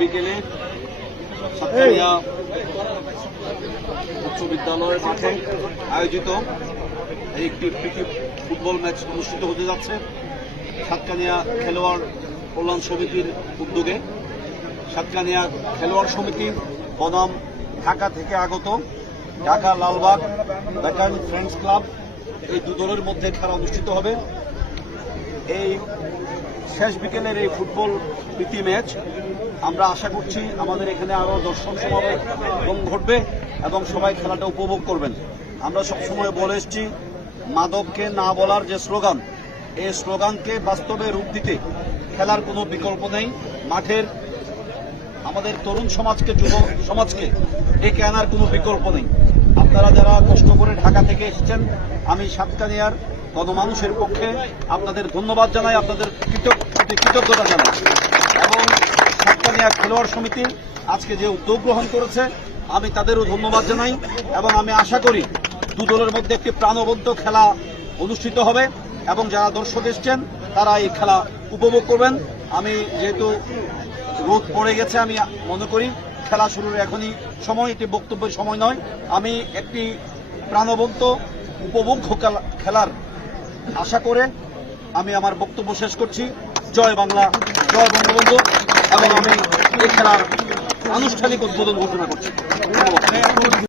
বিকেলে সাতকানিয়া উচ্চ বিদ্যালয়ের মাঠে আয়োজিত একটি প্রীতি ফুটবল ম্যাচ অনুষ্ঠিত হতে যাচ্ছে সাতকানিয়া খেলোয়াড় কল্যাণ সমিতির উদ্যোগে। সাতকানিয়া খেলোয়াড় সমিতির বনাম ঢাকা থেকে আগত ঢাকা লালবাগ ব্যাটান ফ্রেন্ডস ক্লাব, এই দু দলের মধ্যে খেলা অনুষ্ঠিত হবে। এই শেষ বিকেলের এই ফুটবল প্রীতি ম্যাচ আমরা আশা করছি আমাদের এখানে আরও দর্শন সমাগম ঘটবে এবং সবাই খেলাটা উপভোগ করবেন। আমরা সবসময় বলে এসেছি মাদককে না বলার যে স্লোগান, এই স্লোগানকে বাস্তবে রূপ দিতে খেলার কোনো বিকল্প নেই। মাঠের আমাদের তরুণ সমাজকে, যুব সমাজকে ডেকে আনার কোনো বিকল্প নেই। আপনারা যারা কষ্ট করে ঢাকা থেকে এসেছেন, আমি সাতকানিয়ার গণমানুষের পক্ষে আপনাদের ধন্যবাদ জানাই, আপনাদের কৃতজ্ঞতা জানাই এবং সাতকানিয়া খেলোয়াড় সমিতি আজকে যে উদ্যোগ গ্রহণ করেছে আমি তাদেরও ধন্যবাদ জানাই এবং আমি আশা করি দু দলের মধ্যে একটি প্রাণবন্ত খেলা অনুষ্ঠিত হবে এবং যারা দর্শক এসছেন তারা এই খেলা উপভোগ করবেন। আমি যেহেতু রোদ পড়ে গেছে, আমি মনে করি খেলা শুরুর এখনই সময়, এটি বক্তব্যের সময় নয়। আমি একটি প্রাণবন্ত উপভোগ্য খেলার আশা করে আমি আমার বক্তব্য শেষ করছি। জয় বাংলা, জয় বঙ্গবন্ধু এবং আমি এই খেলার আনুষ্ঠানিক উদ্বোধন ঘোষণা করছি। ধন্যবাদ।